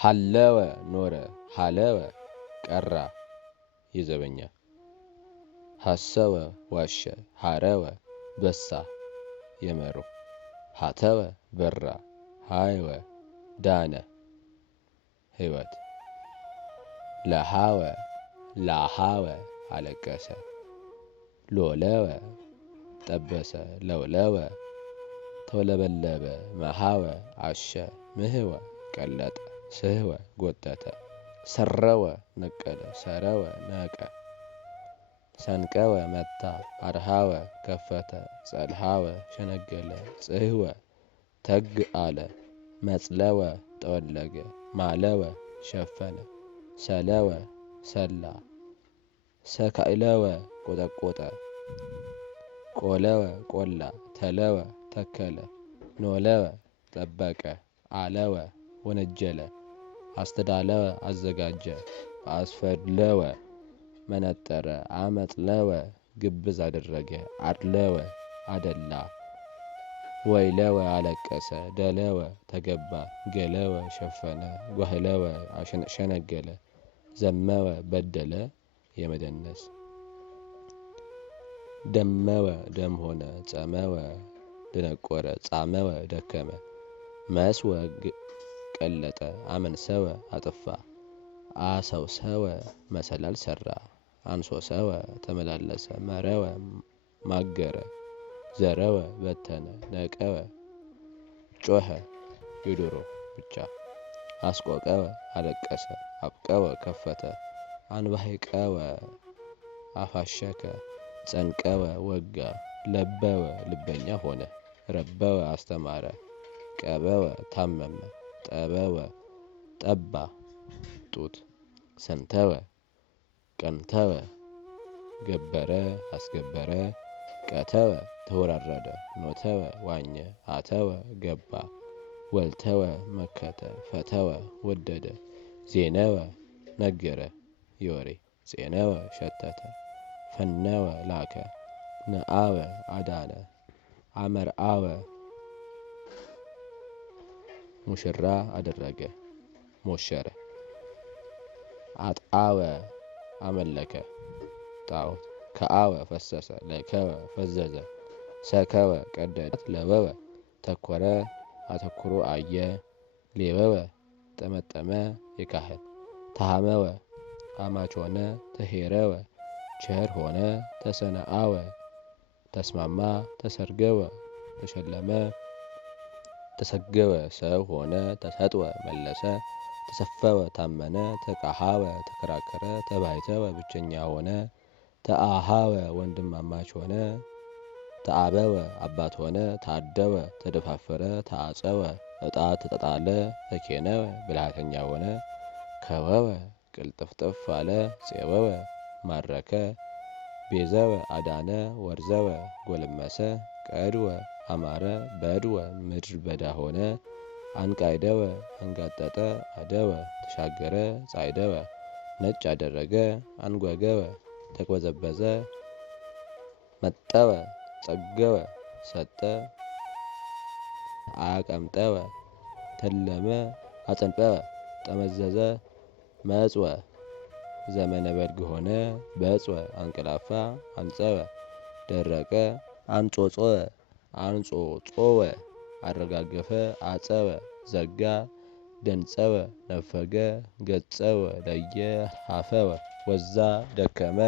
ሀለወ ኖረ ሀለወ ቀራ የዘበኛ ሀሰወ ዋሸ ሀረወ በሳ የመሮ ሀተወ በራ ሃይወ ዳነ ሕይወት ለሃወ ላሃወ አለቀሰ ሎለወ ጠበሰ ለውለወ ተወለበለበ መሃወ አሸ ምህወ ቀለጠ ስህወ ጎተተ ሰረወ ነቀለ ሰረወ ነቀ ሰንቀወ መታ አድሃወ ከፈተ ጸልሃወ ሸነገለ ጽህወ ተግ አለ መጽለወ ጠወለገ ማለወ ሸፈነ ሰለወ ሰላ ሰካይለወ ቆጠቆጠ ቆለወ ቆላ ተለወ ተከለ ኖለወ ጠበቀ አለወ ወነጀለ አስተዳለወ አዘጋጀ አስፈድለወ መነጠረ አመጥለወ ግብዝ አደረገ አድለወ አደላ ወይለወ አለቀሰ ደለወ ተገባ ገለወ ሸፈነ ጓህለወ ሸነገለ ዘመወ በደለ የመደነስ ደመወ ደም ሆነ ጸመወ ደነቆረ ጻመወ ደከመ መስወ ቀለጠ አመንሰወ አጠፋ አሰውሰወ መሰላል ሰራ አንሶሰወ ተመላለሰ መረወ ማገረ ዘረወ በተነ ነቀወ ጮኸ የዶሮ ብቻ አስቆቀወ አለቀሰ አብቀወ ከፈተ አንባሂቀወ አፋሸከ ጸንቀወ ወጋ ለበወ ልበኛ ሆነ ረበወ አስተማረ ቀበወ ታመመ ጠበወ ጠባ ጡት ሰንተወ ቀንተወ ገበረ አስገበረ ቀተወ ተወራረደ ኖተወ ዋኘ አተወ ገባ ወልተወ መከተ ፈተወ ወደደ ዜነወ ነገረ የወሬ ጼነወ ሸተተ ፈነወ ላከ ነአወ አዳነ አመርአወ ሙሽራ አደረገ ሞሸረ አጥአወ አመለከ ጣዖት ከአወ ፈሰሰ ለከወ ፈዘዘ ሰከወ ቀደደ ለበወ ተኮረ አተኩሮ አየ ሌበወ ጠመጠመ የካህን ተሃመወ አማች ሆነ ተሄረወ ቸር ሆነ ተሰነአወ ተስማማ ተሰርገወ ተሸለመ ተሰገወ ሰው ሆነ ተሰጥወ መለሰ ተሰፈወ ታመነ ተቃሃወ ተከራከረ ተባይተወ ብቸኛ ሆነ ተአሃወ ወንድማማች ሆነ ተአበወ አባት ሆነ ታደወ ተደፋፈረ ተአጸወ ዕጣ ተጣጣለ ተኬነወ ብልሃተኛ ሆነ ከወወ ቅልጥፍጥፍ አለ ፄወወ ማረከ ቤዘወ አዳነ ወርዘወ ጎለመሰ ቀድወ አማረ በድወ ምድር በዳ ሆነ አንቃይደወ አንጋጠጠ አደወ ተሻገረ ጻይደወ ነጭ አደረገ አንጓገወ ተቅበዘበዘ መጠወ ጸገወ ሰጠ አቀምጠወ ተለመ አጸንጰወ ጠመዘዘ መጽወ ዘመነ በልግ ሆነ በጽወ አንቀላፋ አንጸወ ደረቀ አንጾጾወ አንጾጾወ አረጋገፈ አጸወ ዘጋ ደንጸወ ነፈገ ገጸወ ለየ ሀፈወ ወዛ ደከመ